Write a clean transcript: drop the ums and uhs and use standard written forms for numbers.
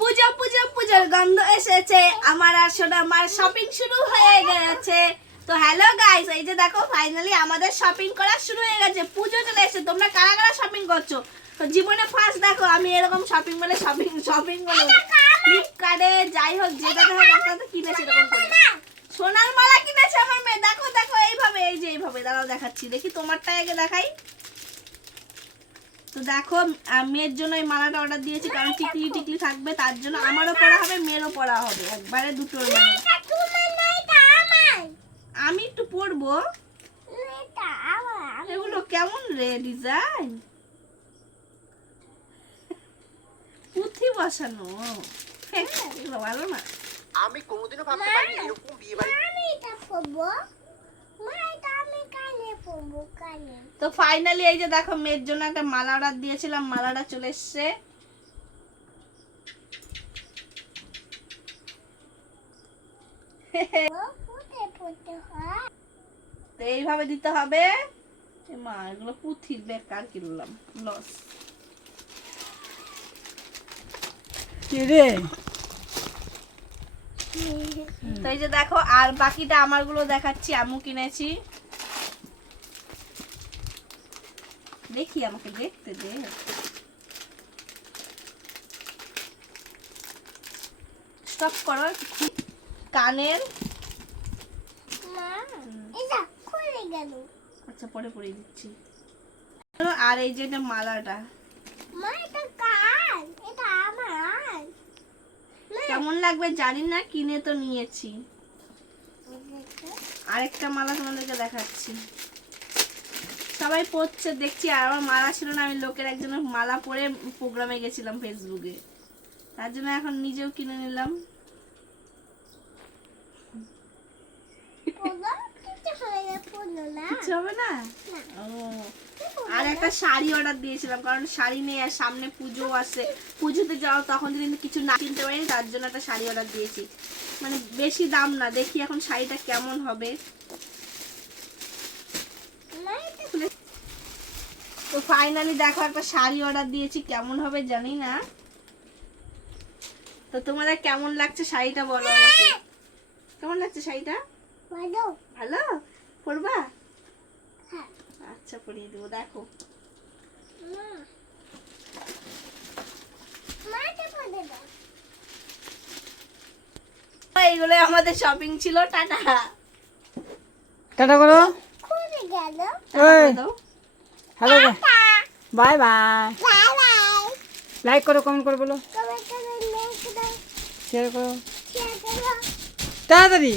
পূজা পূজা পূজার গন্ধ এসেছে আমার আর সোনামার শপিং শুরু হয়ে গেছে। তো হ্যালো গাইস, এই যে দেখো ফাইনালি আমাদের শপিং করা শুরু হয়ে গেছে। পুজো চলে এসেছে। তোমরা কারা কারা শপিং করছো? তো জীবনে ফার্স্ট দেখো আমি এরকম শপিং বলে শপিং বলে ফ্লিপকার্টে যাই হোক যেটাতে হোক একটা তো কিনেছি এরকম করে। সোনার মালা কিনেছে আমার মেয়ে। দেখো দেখো এইভাবে, এই যে এইভাবে দাঁড়াও দেখাচ্ছি। দেখি তোমারটা আগে দেখাই। তো দেখো মেয়ের জন্য এই মালাটা অর্ডার দিয়েছি কারণ টিকলি টিকলি থাকবে, তার জন্য আমারও পরা হবে মেয়েরও পরা হবে, একবারে দুটোর মানে। আমি একটু পরবো। এগুলো কেমন রে ডিজাইন? পুঁথি বসানো, এগুলো ভালো না। আমি কোনোদিনও ভাবতে পারিনি এরকম বিয়ে বাড়ি। আমি এটা পরবো, মা এটা আমি কানে পরবো কানে। তো ফাইনালি এই যে দেখো মেয়ের জন্য একটা মালা অর্ডার দিয়েছিলাম, মালাটা চলে এসেছে। ফুটে ফুটে হয়। তো এইভাবে দিতে হবে। এ মা এগুলো পুঁথির, বেকার কিনলাম, লস। কি রে? তো এই যে দেখো আর বাকিটা আমারগুলো দেখাচ্ছি, আম্মু কিনেছি। দেখি আমাকে দেখতে দে। স্টপ করো। কানের, মা এটা খুলে গেল। আচ্ছা পরে পরিয়ে দিচ্ছি। আর এই যে এটা মালাটা মা এটা কান, এটা আমার। কেমন লাগবে জানি না, কিনে তো নিয়েছি। আরেকটা মালা তোমাদেরকে দেখাচ্ছি। সবাই পরছে দেখছি, আর আমার মালা ছিল না। আমি লোকের একজনের মালা পরে প্রোগ্রামে গেছিলাম ফেসবুকে, তার জন্য এখন নিজেও কিনে নিলাম। কিছু হবে না। ও আর একটা শাড়ি অর্ডার দিয়েছিলাম কারণ শাড়ি নেই, আর সামনে পুজো আসছে। পুজোতে যাও তখন যদি কিছু না কিনতে পারি, তার জন্য একটা শাড়ি অর্ডার দিয়েছি। মানে বেশি দাম না, দেখি এখন শাড়িটা কেমন হবে। তো ফাইনালি দেখো একটা শাড়ি অর্ডার দিয়েছি, কেমন হবে জানি না। তো তোমাদের কেমন লাগছে শাড়িটা বলো আমাকে। কেমন লাগছে শাড়িটা? ভালো ভালো? পরবা? হ্যাঁ। আচ্ছা পরিয়ে দেবো। দেখো এইগুলো আমাদের শপিং ছিল। টাটা টাটা করো। খুলে গেল। Hello, bye bye. Bye bye. Like করো, কমেন্ট করো, বলো, কবে কবে নেক্সট দাও। শেয়ার করো শেয়ার করো। তাড়াতাড়ি।